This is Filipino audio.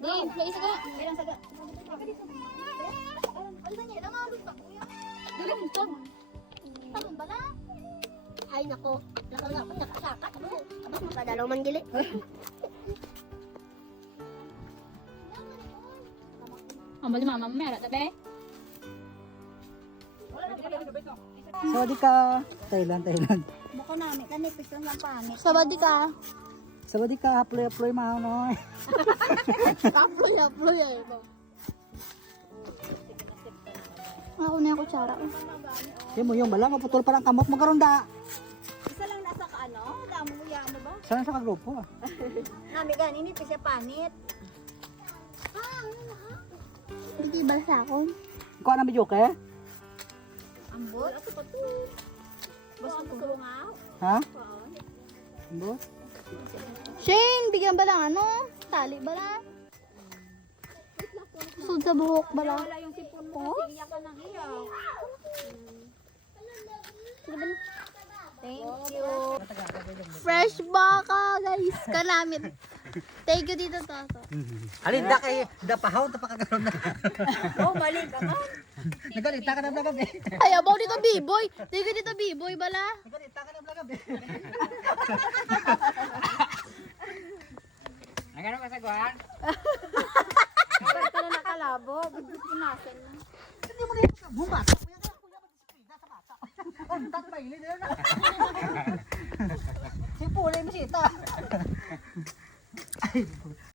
Di, may isa ka. Ilang saga. Tanong ba na? Ay, nako. Nako, nakasakat. Abas, makadalaw man gili. Ang bali mama mera tabi. Sawadika. Thailand. Mukha namin, kanipis lang lang pangit. Sabadi ka. Sawadika, haploy mahanoy. Aploy ay ito. Ako na yung kutsara. Di mo yung bala, maputol pa lang kamot mo karunda. Isa lang nasa ano? Damo mo ba? Saan sa kagrupo ah? Nami ganin, nipis siya panit. Hindi ba sa ako? Ikaw na medyo ke? Ambot. Basta ko nga. Ha? Ambos? Shane, bigyan ba lang ano? Tali ba lang? Sud sa buhok ba lang? Wala yung sipon mo kasi iyak ka ng iyak. Thank you. Fresh baka, guys. Kanamit. Thank you dito, Toto. Alin da kay da pahaw ta pakagaron na. Oh, mali ka man. Nagalita ka na vlog gabi. Ay, abaw dito, B-boy. Thank you dito, B-boy bala. Nagalita ka na vlog gabi. Nagano ka sa guhan? Bakit ka na nakalabo? Pinasan na. Hindi mo rin bumasa. Kuya magdisiplina sa bata. Ang tat maili na yun. Si Pulay mo sita. Ay,